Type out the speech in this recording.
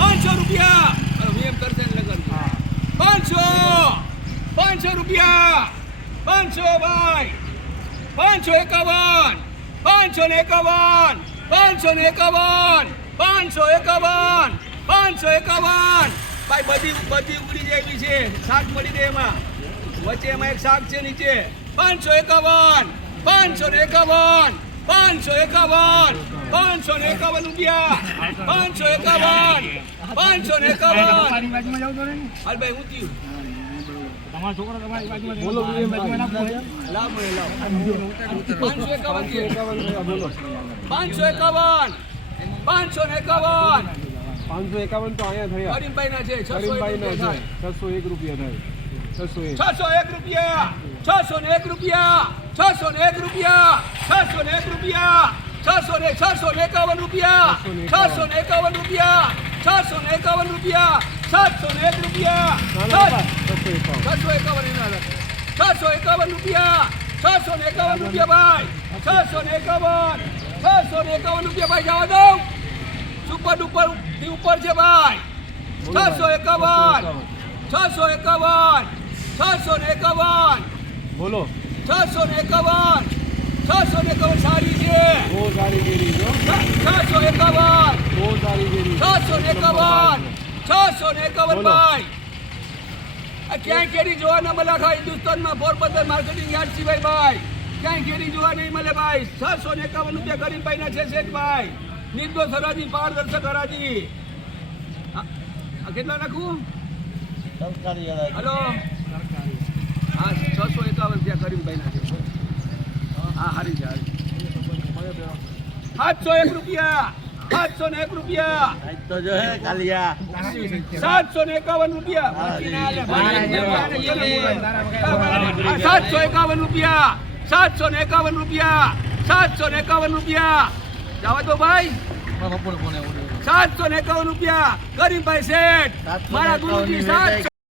500 રૂપિયા એમ કરશે ને લગન 500 રૂપિયા 500 ભાઈ 551 ભાઈ બધી ઉડી જાય છે શાક મળી દે એમાં વચ્ચે એમાં એક શાક છે નીચે 551 રૂપિયા 551 હાલ ભાઈ હું થયું તમારા છોકરા તમારી બાજુમાં બોલો લાવ 551 551 તો અહીંયા થયા કરીમભાઈ ના છે કરીમભાઈ ના છે 601 રૂપિયા થાય 601 રૂપિયા 651 રૂપિયા 651 રૂપિયા 651 રૂપિયા 701 રૂપિયા 701 રૂપિયા 651 રૂપિયા 651 રૂપિયા 651 રૂપિયા ભાઈ 651 રૂપિયા ભાઈ જવા દઉં સુપર ડુપર થી ઉપર છે ભાઈ 651 બોલો 651 સારી છે બહુ સારી કેરી જો 651 બહુ સારી કેરી 651 ભાઈ આ ક્યાંય કેરી જોવા ન મળે આખા હિન્દુસ્તાનમાં પોરબંદર માર્કેટિંગ યાર્ડ સિવાય ભાઈ ક્યાંય કેરી જોવા નહીં મળે ભાઈ 651 રૂપિયા કરીમભાઈ ના છે શેઠભાઈ નિર્દોષ હરાજી પારદર્શક હરાજી આ કેટલા નાખું હલો હા 651 રૂપિયા કરીમભાઈ ના છે હા હારી છે 701 રૂપિયા 701 રૂપિયા તો જો હે કાલિયા 751 રૂપિયા 751 રૂપિયા 751 રૂપિયા 751 રૂપિયા જવા દો ભાઈ 751 રૂપિયા કરીમભાઈ શેઠ મારા ગુરુજી 751